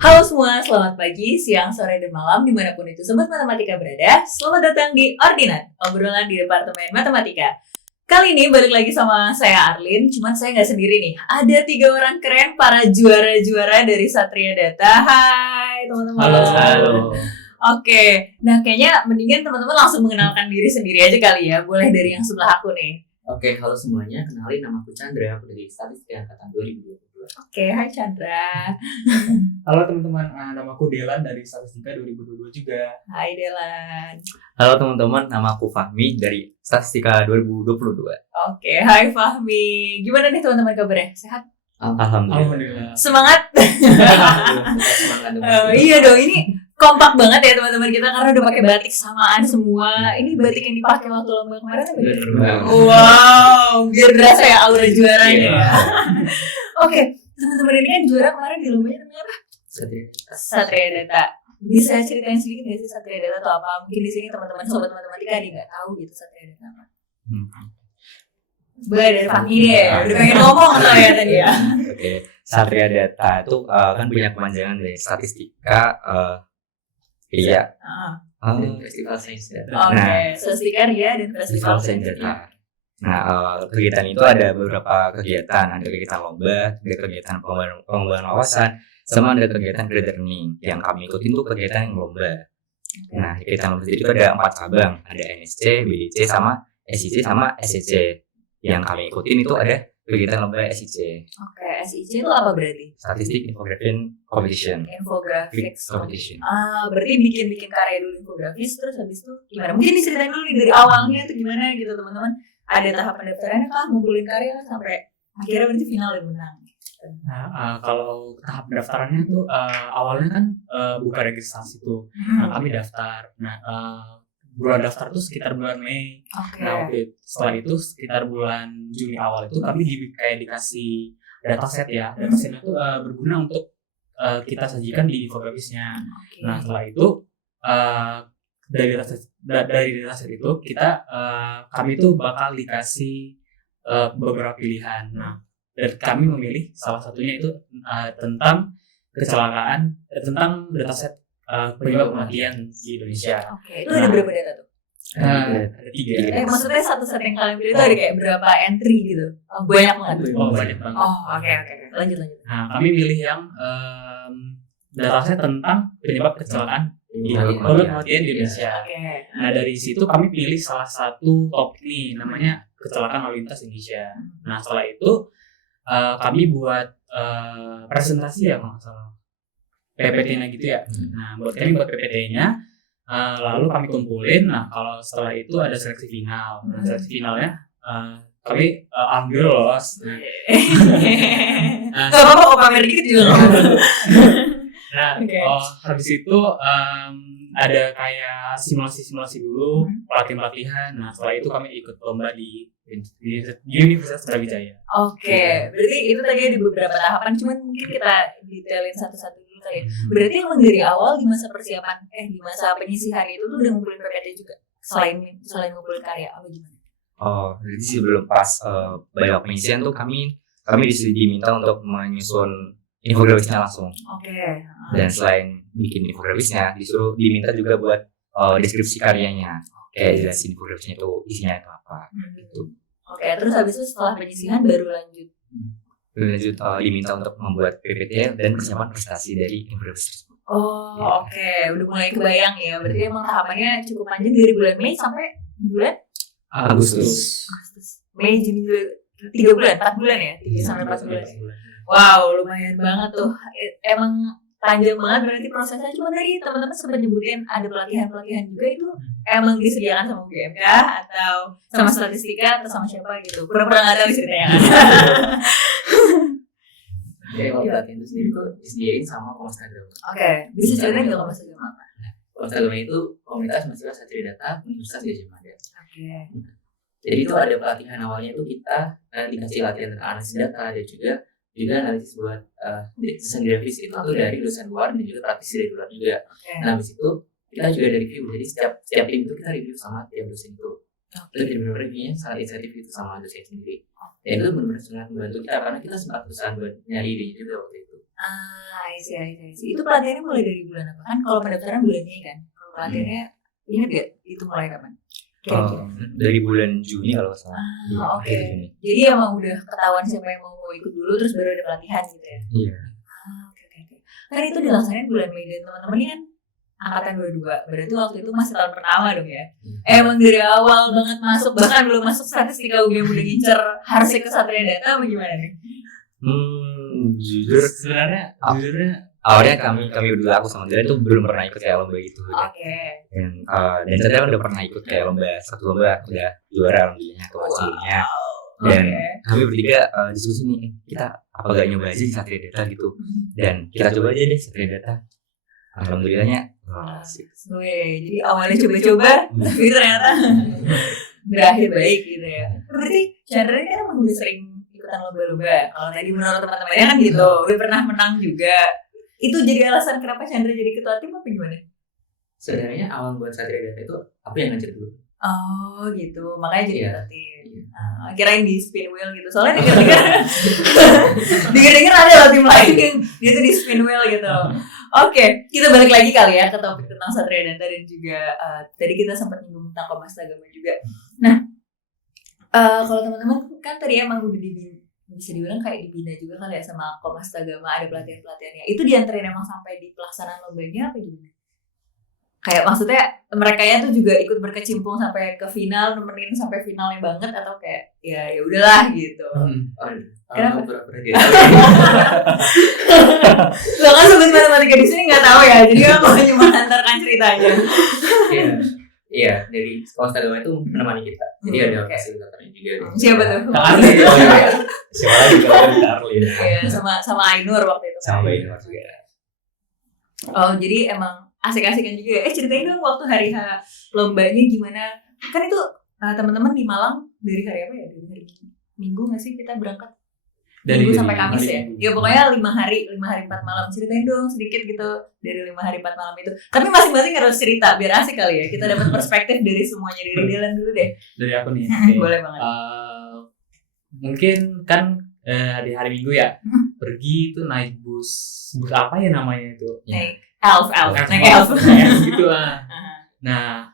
Halo semua, selamat pagi, siang, sore, dan malam dimanapun itu Sobat Matematika berada. Selamat datang di Ordinat, obrolan di Departemen Matematika. Kali ini balik lagi sama saya Arlin, cuman saya nggak sendiri nih. Ada 3 orang keren, para juara-juara dari Satria Data. Hai teman-teman. Halo. Oke, nah kayaknya mendingan teman-teman langsung mengenalkan diri sendiri aja kali ya. Boleh dari yang sebelah aku nih. Oke, halo semuanya. Kenalin, nama aku Chandra. Aku dari Statistika Angkatan 2022. Oke, hai Chandra. Halo teman-teman, nama aku Delan dari Statistika 2022 juga. Hai Delan. Halo teman-teman, nama aku Fahmi dari Statistika 2022. Oke, hai Fahmi. Gimana nih teman-teman kabarnya? Sehat? Alhamdulillah. Semangat? Semangat. Iya dong, ini kompak banget ya teman-teman kita karena udah pakai batik samaan semua. Ini batik yang dipakai waktu lomba kemarin apa? Wow, biar berasa ya aura juaranya. Oke, teman-teman ini kan juara kemarin di lombanya namanya apa? Satria Data. Bisa ceritain sedikit nggak sih Satria Data itu apa? Mungkin di sini teman-teman sobat matematika ada yang nggak tahu gitu Satria Data apa? Boleh dari Fahmi deh, udah pengen ngomong atau ya tadi ya? Oke, Satria Data itu kan punya kepanjangan dari Statistika. Iya. Festival Sains Data. Oke, Statistika Ria dan Festival Sains Data. Nah, kegiatan itu ada beberapa kegiatan. Ada kegiatan lomba, ada kegiatan pengembangan wawasan, sama ada kegiatan credit learning. Yang kami ikutin tuh kegiatan yang lomba. Nah, kegiatan lomba itu ada 4 cabang. Ada NSC, BDC, sama SIC, sama SEC. Yang kami ikutin itu ada kegiatan lomba SIC. Oke, SIC itu apa berarti? Statistik Infographic Competition. Infographics Competition. Berarti bikin karya dulu infografis, terus habis itu gimana? Mungkin diceritain dulu nih dari awalnya itu gimana gitu teman-teman. Ada tahap pendaftarannya kah, ngumpulin karya sampai akhirnya berarti final dan menang. Nah, kalau tahap pendaftarannya tuh awalnya kan buka registrasi tuh. Nah, kami daftar. Nah, bulan daftar tuh sekitar bulan Mei. Oke. Nah, setelah itu sekitar bulan Juni awal itu kami dikasih dataset ya. Datasetnya tuh berguna untuk kita sajikan di infografisnya. Oke. Nah, setelah itu dari dataset itu kita kami tuh bakal dikasih beberapa pilihan. Nah, dan kami memilih salah satunya itu tentang kecelakaan, tentang dataset penyebab kematian di Indonesia. Oke, itu ada berapa data tuh? Ada 3. Maksudnya satu set yang kalian pilih itu ada kayak berapa entry gitu? Oh, banyak banget. Oh, banyak banget. Oh, oke. Lanjut. Nah, kami pilih yang dataset tentang penyebab kecelakaan kematian di Indonesia. Oke. Nah, dari situ kami pilih salah satu topik nih, namanya kecelakaan lalu lintas Indonesia. Nah, setelah itu kami buat presentasi ya kalau nggak salah, PPT-nya gitu ya. Nah, buat PPT-nya, lalu kami kumpulin. Nah, kalau setelah itu ada seleksi final. Nah, seleksi finalnya kami alhamdulillah lolos. Gak apa-apa kok pamer dikit juga. Nah, Okay. Habis itu ada kayak simulasi dulu, pelatihan. Nah, setelah itu kami ikut lomba di Universitas Brawijaya. Oke, berarti itu tadi ada beberapa tahapan, cuman mungkin kita detailin satu-satu dulu kali. Berarti emang dari awal di masa persiapan, di masa penyisihan itu tuh udah ngumpulin PPT juga, selain ngumpulin karya apa gimana? Oh, jadi sebelum pas babak penyisian tuh kami diminta untuk menyusun infografisnya langsung. Oke. Dan selain bikin infografisnya, diminta juga buat deskripsi karyanya. Kayak jelasin infografisnya itu isinya itu apa. Gitu. Oke, terus habis itu setelah penyisihan baru lanjut. Diminta untuk membuat PPT dan persiapan prestasi dari infografis tersebut. Oh, oke. Udah mulai kebayang ya. Berarti emang tahapannya cukup panjang dari bulan Mei sampai bulan Agustus. Mei, Juni, Juli, 3 bulan, 4 bulan ya? 3 sampai 4 bulan. Wow, lumayan banget tuh. Emang panjang banget berarti prosesnya. Cuma tadi teman-teman sempat nyebutin ada pelatihan juga itu emang disediakan sama UGMK atau sama Statistika atau sama siapa gitu. Pura-pura nggak tahu ceritanya. Jadi pelatihan itu sendiri tuh disediain sama Komastagama. Oke, bisa ceritain nggak Komastagama apa? Komastagama itu komunitas mahasiswa Satria Data Universitas Gadjah Mada. Oke. Jadi itu ada pelatihan awalnya tuh kita dikasih latihan tentang analisis data dan juga analisis buat desain grafis itu tuh dari dosen luar dan juga praktisi dari luar juga. Nah, habis itu kita juga ada review. Jadi setiap tim itu kita review sama tiap dosen itu. Itu benar-benar reviewnya sangat inisiatif itu sama dosen sendiri. Dan itu benar-benar sangat membantu kita karena kita sempat berusaha buat nyari ide juga waktu itu. I see. Itu pelatihannya mulai dari bulan apa? Kan kalau pendaftaran bulan Mei kan. Kalau pelatihannya ingat gak itu mulai kapan? Kira-kira. Dari bulan Juni kalau nggak salah. Oke. Akhir Juni. Jadi emang udah ketahuan siapa yang mau ikut dulu terus baru ada pelatihan gitu ya. Iya. Oke. Kan itu dilaksanain bulan Mei dan teman-teman ini kan angkatan 22. Berarti waktu itu masih tahun pertama dong ya. Emang dari awal banget masuk, bahkan belum masuk statistika UGM udah ngincer harusnya ke Satria Data apa gimana nih? Jujur Sebenarnya awalnya kami berdua, aku sama Dylan tuh belum pernah ikut kayak lomba itu. Oke. Dan Satria udah pernah ikut kayak satu lomba udah juara alhamdulillah sebelumnya. Dan kami bertiga diskusi nih, kita apa gak nyoba aja di Satria Data gitu. Dan kita coba aja deh Satria Data. Alhamdulillahnya Jadi awalnya coba-coba tapi ternyata berakhir baik gitu ya. Berarti Chandra ini kan emang udah sering ikutan lomba-lomba. Kalau tadi menurut teman-temannya kan gitu, udah pernah menang juga. Itu jadi alasan kenapa Chandra jadi ketua tim apa gimana? Sebenarnya awal buat Satria Data itu aku yang ngajak dulu. Oh gitu, makanya jadi ketua tim. Iya. Kirain di spin wheel gitu. Soalnya dengar ada loh tim lain yang dia tuh di spin wheel gitu. Oke, kita balik lagi kali ya ke topik tentang Satria Data dan juga tadi kita sempat nyinggung tentang Komastagama juga. Nah, kalau teman-teman kan tadi emang udah bisa dibilang kayak dibina juga kali ya sama Komastagama, ada pelatihan-pelatihannya. Itu diantarin emang sampai di pelaksanaan lombanya apa gimana? Kayak maksudnya mereka ya tuh juga ikut berkecimpung sampai ke final, nemenin sampai finalnya banget atau kayak ya udahlah gitu. Kenapa? Pura-pura gitu. Lo kan sobat matematika di sini nggak tahu ya, jadi aku hanya mengantarkan ceritanya. Iya, dari Komastagama itu menemani kita. Jadi ada fasilitatornya juga. Siapa tuh? Kak Arli. siapa lagi kalau Darlin. Iya, sama Ainur waktu itu. Sama Ainur juga. Oh, jadi emang asik-asikan juga. Ceritain dong waktu hari lombanya gimana? Kan itu teman-teman di Malang dari hari apa ya? Dari hari Minggu nggak sih kita berangkat? Minggu sampai Kamis ya? Ya pokoknya 5 hari 4 malam. Ceritain dong sedikit gitu dari 5 hari 4 malam itu. Tapi masing-masing harus cerita biar asik kali ya. Kita dapat perspektif dari semuanya. Dari Dylan dulu deh. Dari aku nih. Boleh banget. Mungkin kan di hari Minggu ya pergi itu naik bus apa ya namanya itu? Naik Elf. Gitu lah. Nah,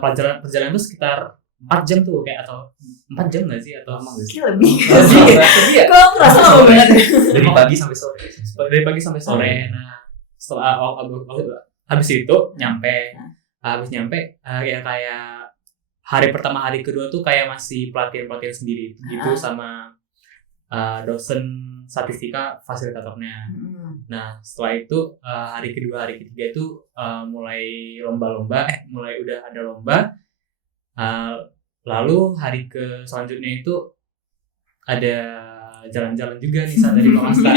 perjalanan itu sekitar 4 jam tuh kayak atau 4 jam nggak sih atau lama nggak sih? Lebih sih. Kok ngerasa lama banget? Dari pagi sampai sore. Dari pagi sampai sore. Nah, setelah habis itu nyampe ya kayak hari pertama hari kedua tuh kayak masih pelatihan sendiri gitu sama dosen statistika fasilitatornya. Nah setelah itu hari kedua hari ketiga itu mulai mulai udah ada lomba. Lalu hari selanjutnya itu ada jalan-jalan juga nih saat dari Komasta.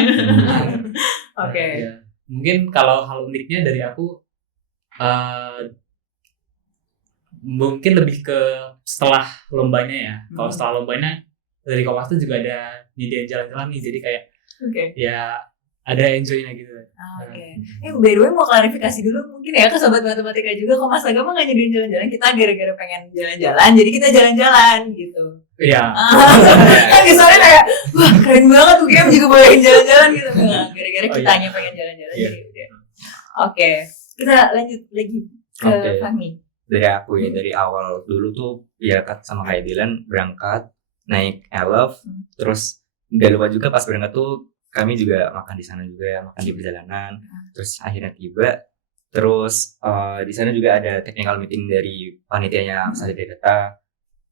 Oke. Ya, mungkin kalau hal uniknya dari aku mungkin lebih ke setelah lombanya ya. Kalau setelah lombanya dari Komasta juga ada nyediain jalan-jalan nih, jadi kayak ya ada enjoy-nya gitu. Oke. By the way mau klarifikasi dulu mungkin ya ke sobat matematika juga, Komastagama nggak nyediain jalan-jalan, kita gara-gara pengen jalan-jalan jadi kita jalan-jalan gitu. Iya. Kan soalnya kayak wah keren banget UGM juga bolehin jalan-jalan gitu. Gara-gara kitanya pengen jalan-jalan jadi udah. Oke, kita lanjut lagi ke Fahmi. Dari aku ya, dari awal dulu tuh ya sama kayak Dylan berangkat naik Elf, terus nggak lupa juga pas berangkat tuh kami juga makan di sana juga ya, makan di perjalanan. Terus akhirnya tiba, terus di sana juga ada technical meeting dari panitianya Satria Data.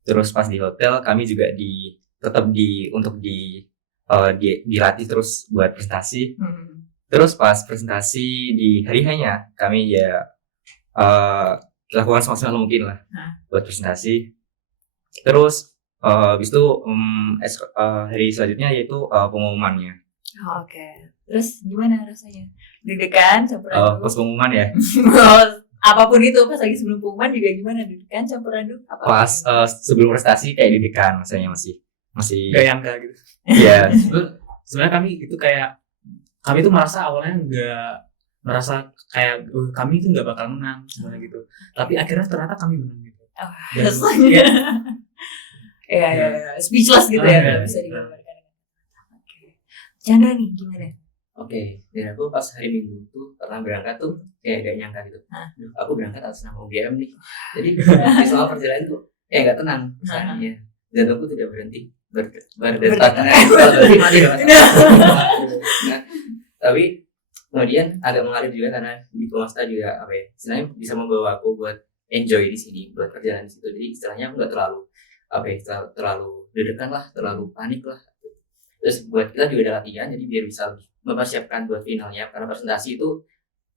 Terus pas di hotel kami juga dilatih terus buat presentasi. Terus pas presentasi di hari hanya kami ya lakukan semaksimal mungkin lah buat presentasi. Terus habis itu hari selanjutnya yaitu pengumumannya. Oke. Terus gimana rasanya? Deg-degan campur aduk? Pas pengumuman ya. Apapun itu pas lagi sebelum pengumuman juga gimana? Deg-degan campur aduk? Pas sebelum prestasi kayak deg-degan rasanya masih gak nyangka gitu. Iya. Sebenarnya kami tuh merasa awalnya kami itu nggak bakal menang sebenarnya gitu. Tapi akhirnya ternyata kami menang gitu. Iya. Speechless gitu ya, bisa digambarkan. Oke. Chandra nih gimana? Oke, dan aku pas hari Minggu tuh pernah berangkat tuh kayak gak nyangka gitu. Duh, aku berangkat atas nama UGM nih. Jadi di selama perjalanan tuh gak tenang rasanya. Jantungku tidak berhenti berdetak. Berarti mati dong. Nah, tapi kemudian agak mengalir juga karena di Komasta juga apa ya, istilahnya bisa membawa aku buat enjoy di sini, buat perjalanan di situ. Jadi istilahnya aku nggak terlalu apa ya, terlalu deg-degan lah, terlalu panik lah. Terus buat kita juga ada latihan, jadi biar bisa mempersiapkan buat finalnya. Karena presentasi itu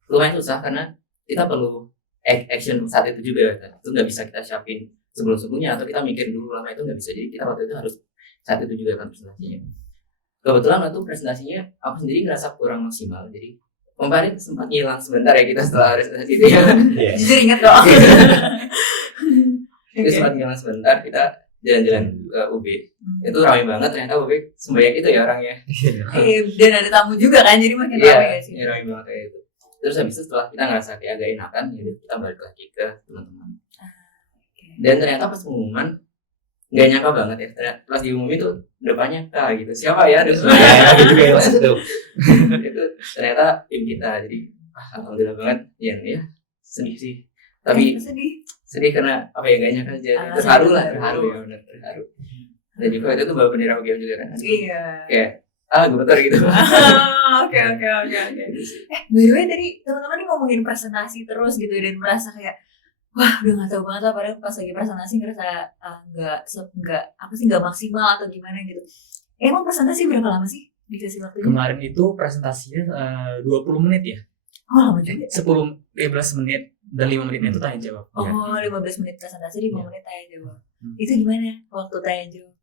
lumayan susah karena kita perlu action saat itu juga. Itu nggak bisa kita siapin sebelum-sebelumnya atau kita mikir dulu lama, itu nggak bisa. Jadi kita waktu itu harus saat itu juga kan presentasinya. Kebetulan waktu presentasinya aku sendiri ngerasa kurang maksimal. Jadi kemarin sempat hilang sebentar ya kita setelah presentasi itu ya. Jujur ingat dong. Itu sempat hilang sebentar, kita jalan-jalan ke UB. Itu ramai banget ternyata UB sebanyak itu ya orangnya. Dan ada tamu juga kan, jadi makin ramai gak sih? Iya, ramai banget kayak itu. Terus habis itu setelah kita ngerasa kayak agak enakan, ya kita balik lagi ke teman-teman. Dan ternyata pas pengumuman nggak nyangka banget ya, ternyata pas diumumin tuh depannya K gitu. Siapa ya? Itu ternyata tim kita. Jadi alhamdulillah banget ya sedih sih. Tapi sedih karena apa ya, gak nyangka aja. Terharu lah, terharu ya, benar terharu. Dan juga itu tuh bawa bendera UGM juga kan. Iya. Kayak gemeter gitu. Oke. By the way tadi teman-teman nih ngomongin presentasi terus gitu dan merasa kayak wah udah nggak tahu banget lah, padahal pas lagi presentasi ngerasa nggak maksimal atau gimana gitu. Emang presentasi berapa lama sih dikasih waktunya? Kemarin itu presentasinya 20 menit ya. Oh lama juga. 15 menit dan 5 menit itu tanya jawab. Oh 15 menit presentasi, 5 menit tanya jawab. Itu gimana waktu tanya jawab?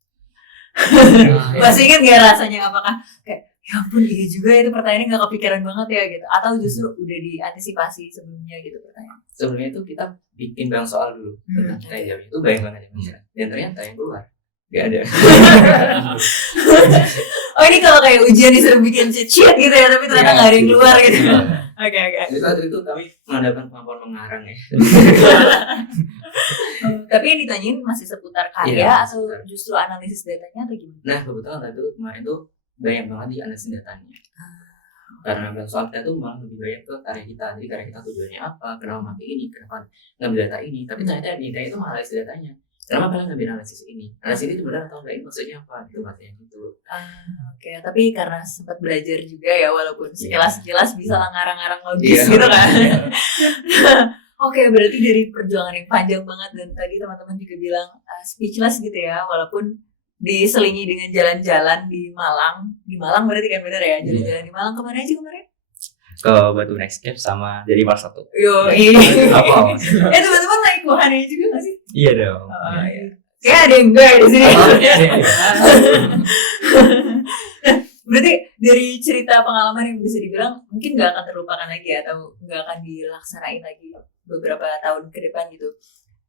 Masih ingat gak rasanya, apakah kayak ya ampun iya juga itu pertanyaannya gak kepikiran banget ya gitu, atau justru udah diantisipasi sebelumnya gitu pertanyaan? Sebelumnya itu kita bikin bank soal dulu tentang tanya jawab, itu banyak banget ya, dan ternyata yang keluar gak ada. Oh ini kalau kayak ujian disuruh bikin cheat sheet gitu ya, tapi ternyata gak ada yang keluar gitu. Oke. Itu kami mengadakan kemampuan mengarang ya. Tapi yang ditanyain masih seputar karya atau justru analisis datanya atau gimana? Nah kebetulan tadi kemarin tuh banyak banget di analisis datanya. Karena soal kita tuh malah lebih banyak ke karya kita. Jadi karya kita tujuannya apa, kenapa pakai ini, kenapa ngambil data ini. Tapi ternyata di data itu malah analisis datanya. Kenapa kalian ngambil analisis ini? Analisis ini benar atau enggak, ini maksudnya apa? Itu matanya gitu. Oke, tapi karena sempat belajar juga ya, walaupun sekilas-sekilas bisa lah ngarang-ngarang logis gitu kan. Oke, berarti dari perjuangan yang panjang banget, dan tadi teman-teman juga bilang speechless gitu ya, walaupun diselingi dengan jalan-jalan di Malang. Di Malang berarti kan benar ya, jalan-jalan di Malang. Kemana aja kemarin? Ke Batu Nextcap sama jadi Mars 1. Yo, Apa? teman-teman naik wahana juga nggak sih? Iya dong. Kayak ada yang enggak di sini. Berarti dari cerita pengalaman yang bisa dibilang mungkin nggak akan terlupakan lagi atau nggak akan dilaksanain lagi beberapa tahun ke depan gitu.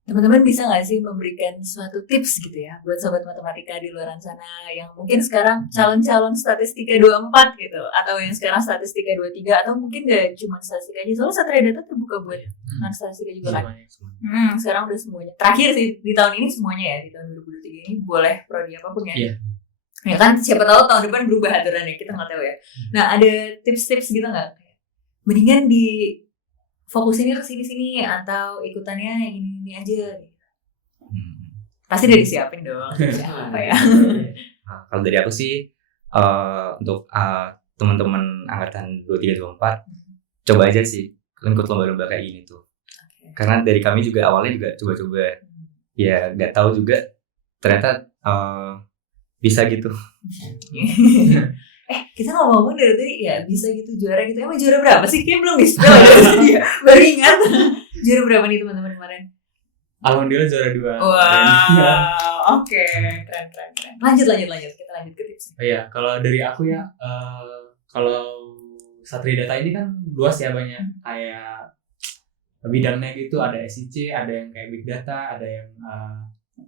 Teman-teman bisa nggak sih memberikan suatu tips gitu ya buat sobat matematika di luar sana yang mungkin sekarang calon-calon statistika 24 gitu, atau yang sekarang statistika 23, atau mungkin nggak cuma statistika aja, soalnya Satria Data terbuka buat non statistika juga kan. Sekarang udah semuanya. Terakhir sih di tahun ini semuanya ya, di tahun 2023 ini boleh prodi apapun ya. Ya kan, siapa tahu tahun depan berubah aturannya, kita nggak tahu ya. Nah, ada tips-tips gitu nggak? Mendingan di fokusinnya ke sini-sini atau ikutannya ini aja. Pasti udah disiapin dong. Apa ya? Kalau dari aku sih untuk teman-teman angkatan 23-24 coba aja sih ikut lomba-lomba kayak gini tuh. Karena dari kami juga awalnya juga coba-coba. Ya nggak tahu juga ternyata bisa gitu. Kita ngomong dari tadi ya bisa gitu juara gitu. Emang juara berapa sih? Kayaknya belum bisa. Baru ingat. Juara berapa nih teman-teman kemarin? Alhamdulillah juara 2. Wow, oke. Keren. Lanjut. Kita lanjut ke tips. Iya, kalau dari aku ya, kalau Satria Data ini kan luas ya, banyak kayak bidangnya gitu. Ada SIC, ada yang kayak Big Data, ada yang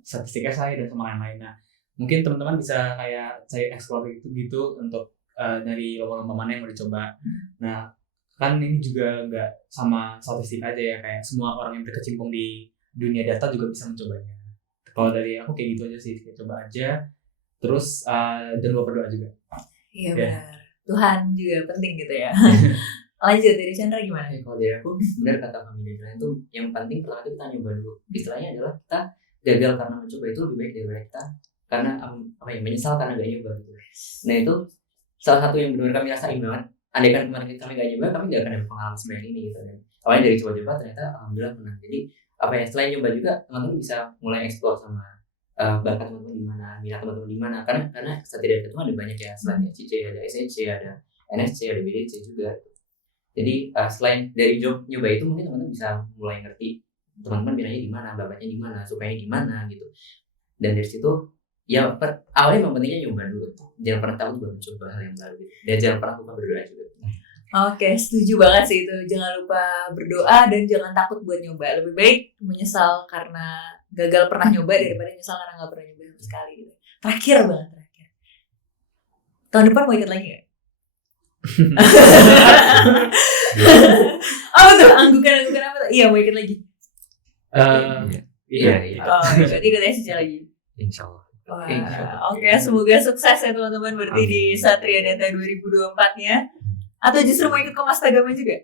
statistik SI dan semua lain-lain. Nah, mungkin teman-teman bisa kayak saya explore gitu untuk dari lomba-lomba mana yang mau dicoba. Nah, kan ini juga nggak sama statistik aja ya, kayak semua orang yang berkecimpung di dunia data juga bisa mencobanya. Kalau dari aku kayak gitu aja sih, kayak coba aja. Terus jangan lupa berdoa juga. Iya benar. Tuhan juga penting gitu ya. Lanjut dari Chandra gimana? Kalau dari aku benar kata kami dari lain tuh yang penting pertama itu kita nyoba dulu. Istilahnya adalah kita gagal karena mencoba itu lebih baik daripada kita karena menyesal karena gak nyoba gitu. Nah itu salah satu yang benar kami rasain banget. Andaikan kemarin kami gak nyoba, kami gak akan ada pengalaman sebanyak ini gitu. Dan awalnya dari coba-coba ternyata alhamdulillah menang. Jadi selain nyoba juga teman-teman bisa mulai eksplor sama bakat teman-teman di mana, minat teman-teman di mana. Karena setidaknya itu ada banyak ya, selain CC ada SNC, ada NSC, ada BDC juga. Jadi selain dari nyoba itu mungkin teman-teman bisa mulai ngerti teman-teman minatnya di mana, bakatnya di mana, sukanya di mana gitu. Dan dari situ ya awalnya yang pentingnya nyoba dulu. Jangan pernah takut buat mencoba hal yang baru gitu. Dan jangan pernah lupa berdoa juga. Oke, setuju banget sih itu. Jangan lupa berdoa dan jangan takut buat nyoba. Lebih baik menyesal karena gagal pernah nyoba daripada nyesal karena nggak pernah nyoba sama sekali gitu. Terakhir. Tahun depan mau ikut lagi nggak? Apa tuh? Anggukan apa tuh? Iya, mau ikut lagi. Iya. Oh, ikut SC lagi. Insya Allah. Oke, semoga sukses ya teman-teman berarti di Satria Data 2024-nya. Atau justru mau ikut Komastagama juga?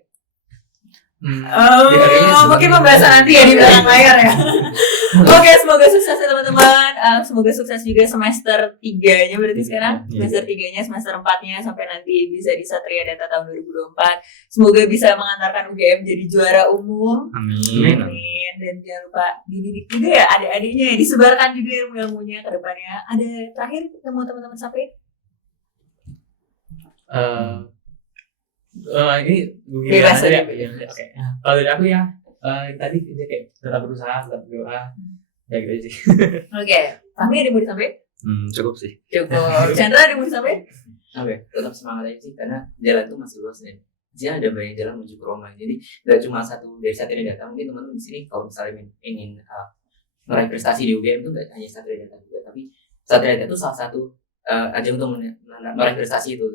Mungkin pembahasan nanti ya di belakang layar ya. Oke, semoga sukses ya teman-teman. Semoga sukses juga semester 3-nya berarti sekarang. Semester 3-nya, semester 4-nya sampai nanti bisa di Satria Data tahun 2024. Semoga bisa mengantarkan UGM jadi juara umum. Amin. Dan jangan lupa dididik juga ya adik-adiknya ya, disebarkan juga ilmu-ilmunya ke depannya. Ada terakhir yang mau teman-teman sampaikan? Ini Bebas aja. Oke. Kalau dari aku ya tadi dia kayak tetap berusaha, tetap berdoa, ya gitu sih. Oke, Fahmi ada yang mau disampaikan? Cukup sih. Cukup. Chandra ada yang mau disampaikan? Tetap semangat aja sih karena jalan itu masih luas dan ada banyak jalan menuju ke Roma. Jadi gak cuma satu dari Satria Data. Mungkin teman-teman di sini kalau misalnya ingin meraih prestasi di UGM itu gak hanya Satria Data juga, tapi Satria Data itu salah satu ajang untuk meraih prestasi itu.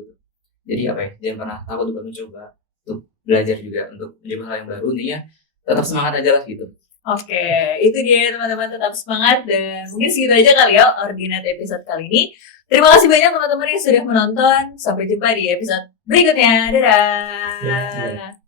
Jadi jangan pernah takut untuk mencoba, untuk belajar juga, untuk mencoba hal yang baru. Intinya tetap semangat aja lah gitu. Oke, itu dia teman-teman, tetap semangat. Dan mungkin segitu aja kali ya Ordinate episode kali ini. Terima kasih banyak teman-teman yang sudah menonton. Sampai jumpa di episode berikutnya. Dadah.